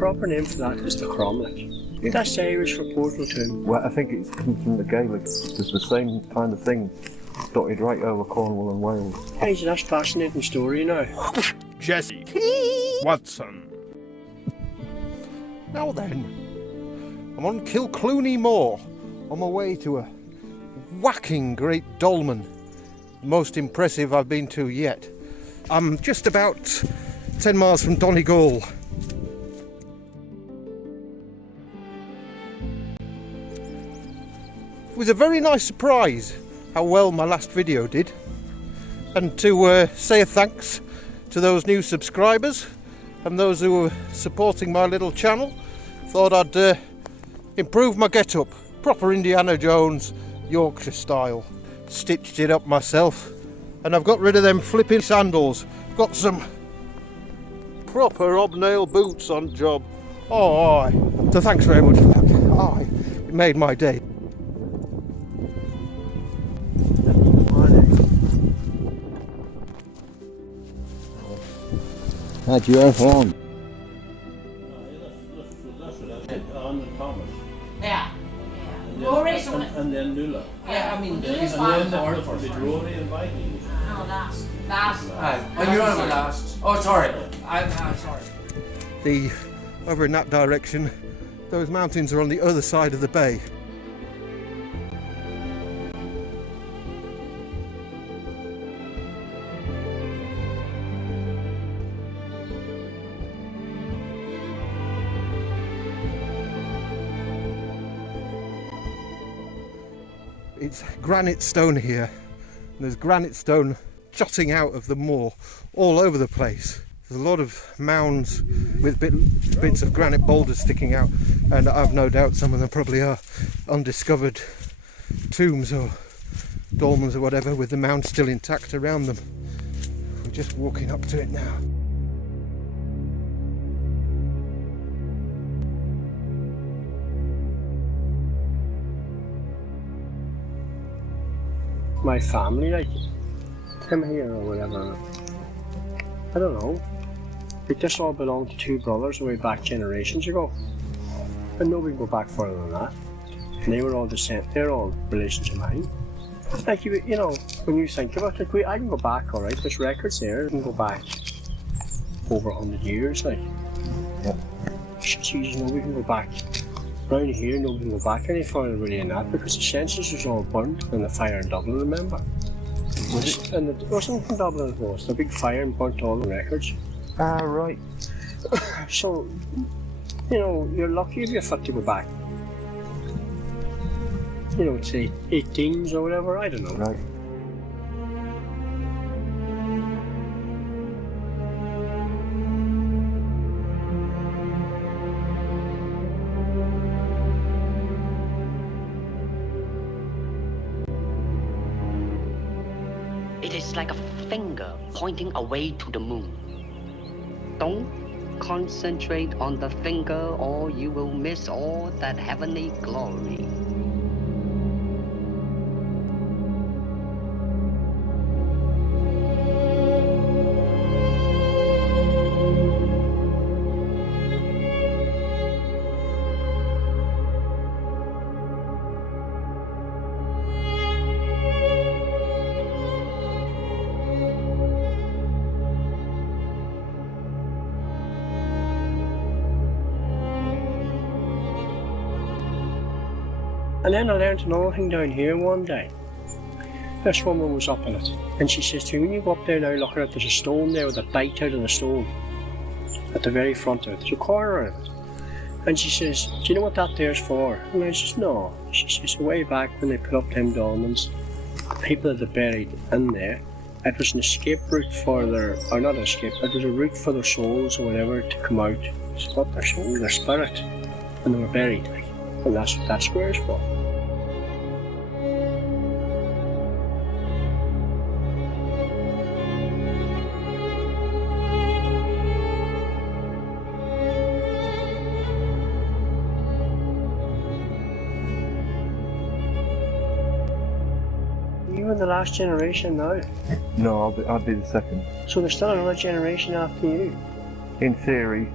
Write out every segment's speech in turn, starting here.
proper name for that is the cromlech. Yeah. That's Irish for portal tomb. Well, I think it's come from the Gaelic. It's the same kind of thing, dotted right over Cornwall and Wales. Hey, so that's a fascinating story now. Jesse Watson. Now then, I'm on Kilclooney Moor, on my way to a whacking great dolmen. Most impressive I've been to yet. I'm just about 10 miles from Donegal. It was a very nice surprise how well my last video did, and to say a thanks to those new subscribers and those who are supporting my little channel. Thought I'd improve my get-up, proper Indiana Jones Yorkshire style. Stitched it up myself, and I've got rid of them flipping sandals. Got some proper hobnail boots on job. Oh, aye. So thanks very much for that. Aye, it made my day. How'd you have on? Yeah. Rory's on it. And then Nuala. Yeah, I mean, Nuala's And back. then the Rory and Vikings. No, last. Last. Oh, you're on the last. Oh, sorry. I'm sorry. Over in that direction, those mountains are on the other side of the bay. It's granite stone here, and there's granite stone jutting out of the moor all over the place. There's a lot of mounds with bits of granite boulders sticking out, and I've no doubt some of them probably are undiscovered tombs or dolmens or whatever, with the mound still intact around them. We're just walking up to it now. My family, like, him here or whatever, I don't know. Like, this all belonged to two brothers way back generations ago. And nobody can go back further than that. And they were all they're all relations of mine. Like, you know, when you think about it, like, I can go back, alright, there's records there, I can go back over 100 years, like. Yeah. Jesus, nobody can go back. Around here, nobody can go back any further really than that, because the census was all burnt in the fire in Dublin, remember? And it wasn't in Dublin, it was. The big fire and burnt all the records. Ah, right. So, you know, you're lucky if you're fit to go back. You know, say 18s or whatever, I don't know. Right. It is like a finger pointing away to the moon. Don't concentrate on the finger or you will miss all that heavenly glory. And then I learned another thing down here one day. This woman was up in it, and she says to me, when you go up there now looking at, there's a stone there with a bite out of the stone. At the very front of it, there's a corner of it. And she says, do you know what that there's for? And I says, no. She says, way back when they put up them dolmens, people that are buried in there, it was an escape route for their, or not an escape, it was a route for their souls or whatever to come out. It's not their soul, their spirit, when they were buried. And that's what that square is for. You in the last generation now? No, I'll be the second. So there's still another generation after you? In theory.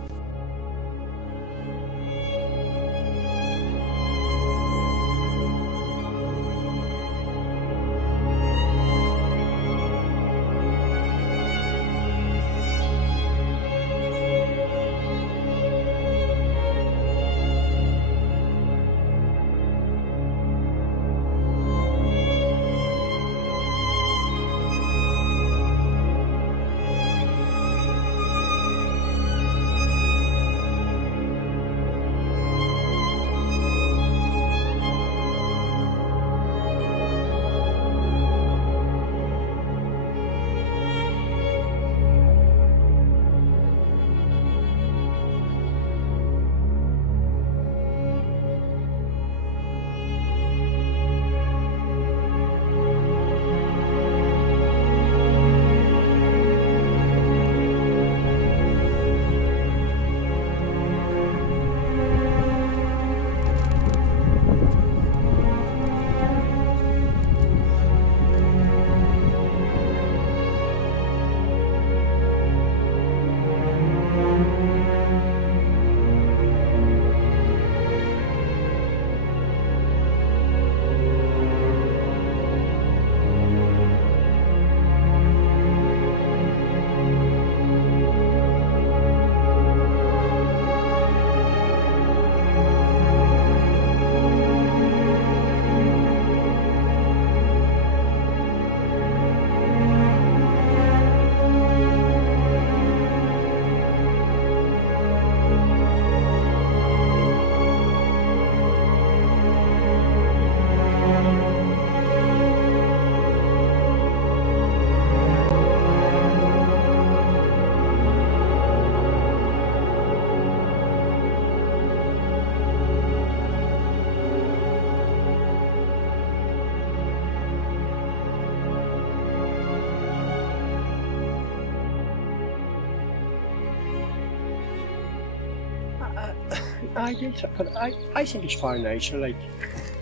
I did, but I think it's far nicer. Like,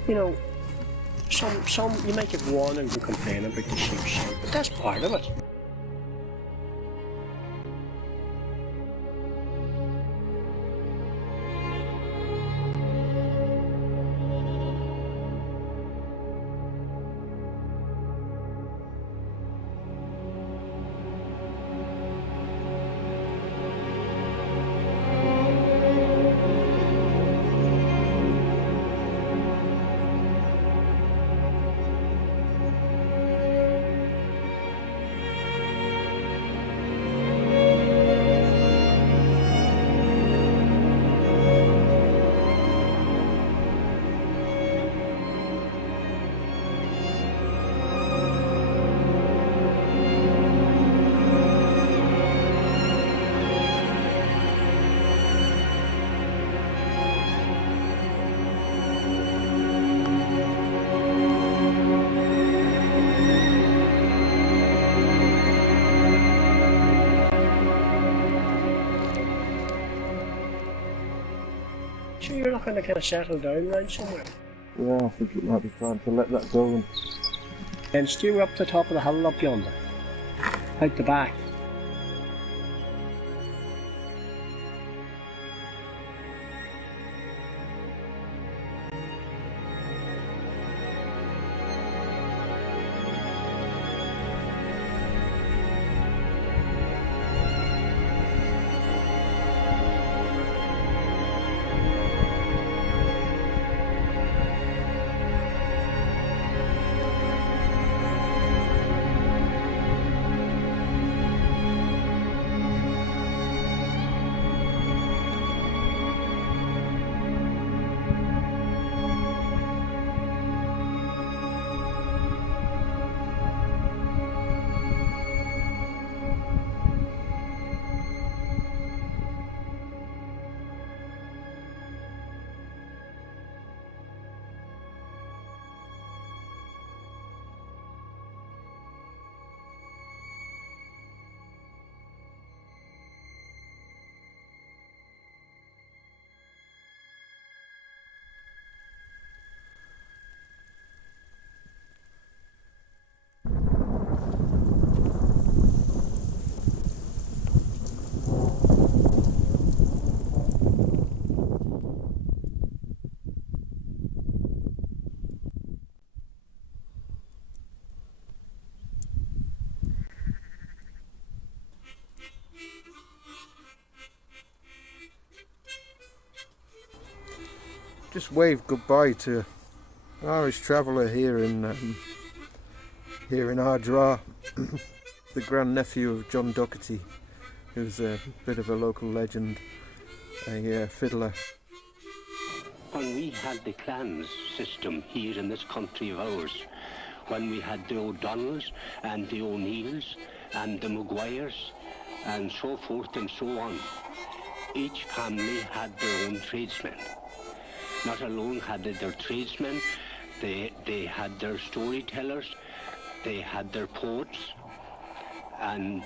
you know, some you might get one and go complaining about the sheep, but that's part of it. So you're not going to kind of settle down right somewhere? Yeah, I think it might be time to let that go. And steer up the top of the hill up yonder, out the back. Just wave goodbye to an Irish traveller here in Ardra, the grandnephew of John Doherty, who's a bit of a local legend, a fiddler. When we had the clans system here in this country of ours, when we had the O'Donnells and the O'Neills and the Maguires and so forth and so on, each family had their own tradesmen. Not alone had they their tradesmen, they had their storytellers, they had their poets, and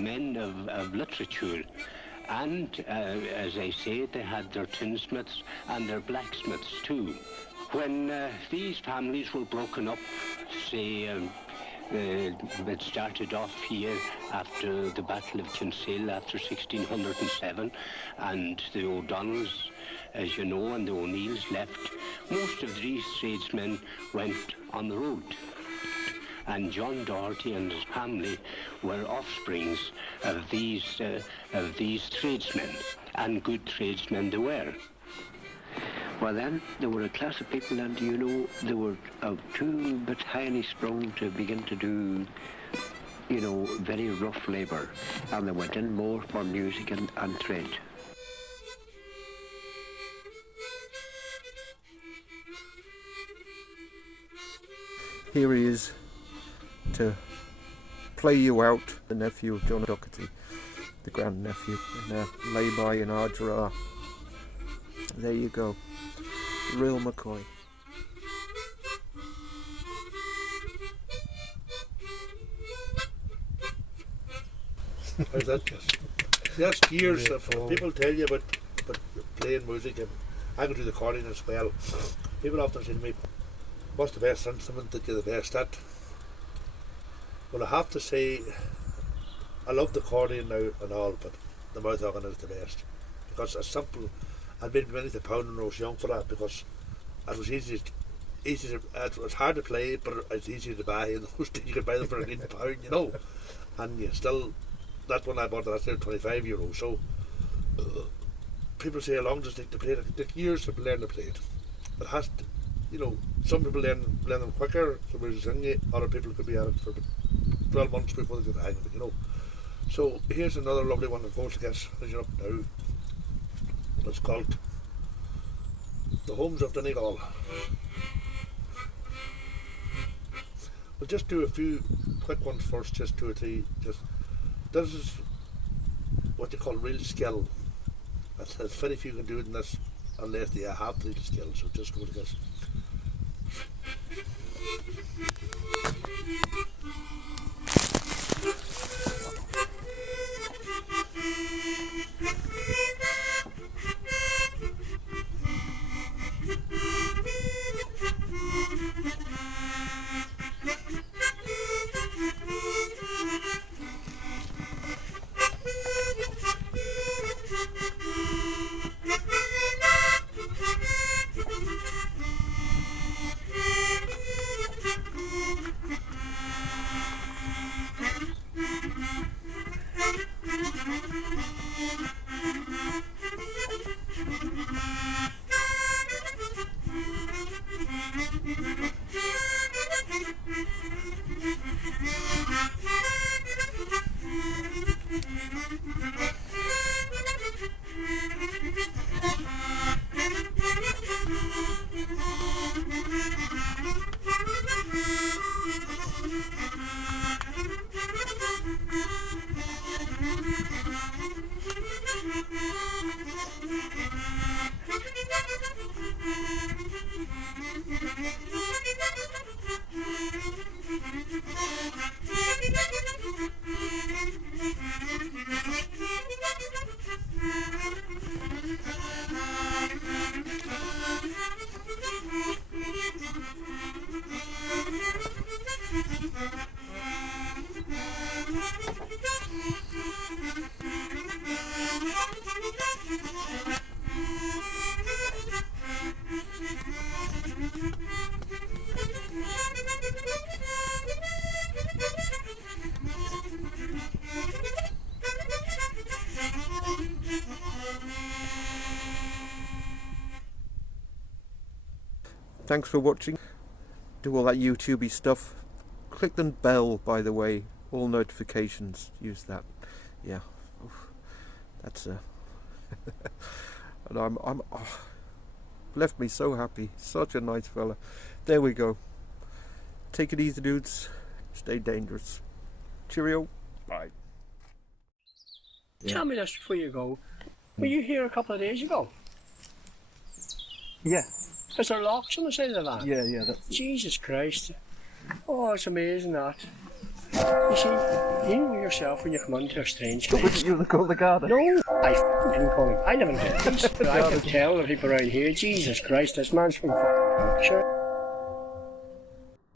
men of literature. And, as I say, they had their tinsmiths and their blacksmiths too. When these families were broken up, say, it started off here after the Battle of Kinsale after 1607, and the O'Donnells, as you know, and the O'Neills left. Most of these tradesmen went on the road. And John Doherty and his family were offsprings of these tradesmen, and good tradesmen they were. Well then, there were a class of people, and you know, they were too but highly sprung to begin to do, you know, very rough labour, and they went in more for music and trade. Here he is to play you out, the nephew of John Doherty, the grandnephew, in a lay-by in Ardra. There you go, real McCoy. How's that, Gus? That's years of people tell you, but but playing music, and I can do the accordion as well. People often say to me, what's the best instrument that you're the best at? Well, I have to say, I love the accordion now and all, but the mouth organ is the best. Because it's simple. I made many the pound when I was young for that, because it was it was hard to play, but it's easy to buy, and you could buy them for £1 you know. And you still, that one I bought that's now €25. So people say how long does it take to play it? It takes years to learn to play it. It has to, you know, some people learn them quicker, so we're singing it, other people could be at it for 12 months before they get the hang of it, you know. So here's another lovely one that goes, I guess, as you're up now. It's called The Homes of Donegal. We'll just do a few quick ones first, just 2 or 3. This is what you call real skill. There's very few can do it in this unless they have real skill, so just go to this. Thanks for watching. Do all that YouTubey stuff. Click the bell, by the way. All notifications. Use that. Yeah. Oof. That's and I'm left me so happy. Such a nice fella. There we go. Take it easy, dudes. Stay dangerous. Cheerio. Bye. Tell me this before you go. Were you here a couple of days ago? Yeah. Is there locks on the side of the van? Yeah. Jesus Christ. Oh, it's amazing that. You see, you know yourself when you come into a strange place. You call the garden? No, I didn't call him. I never did this. But I can tell the people around here, Jesus Christ, this man's from Yorkshire.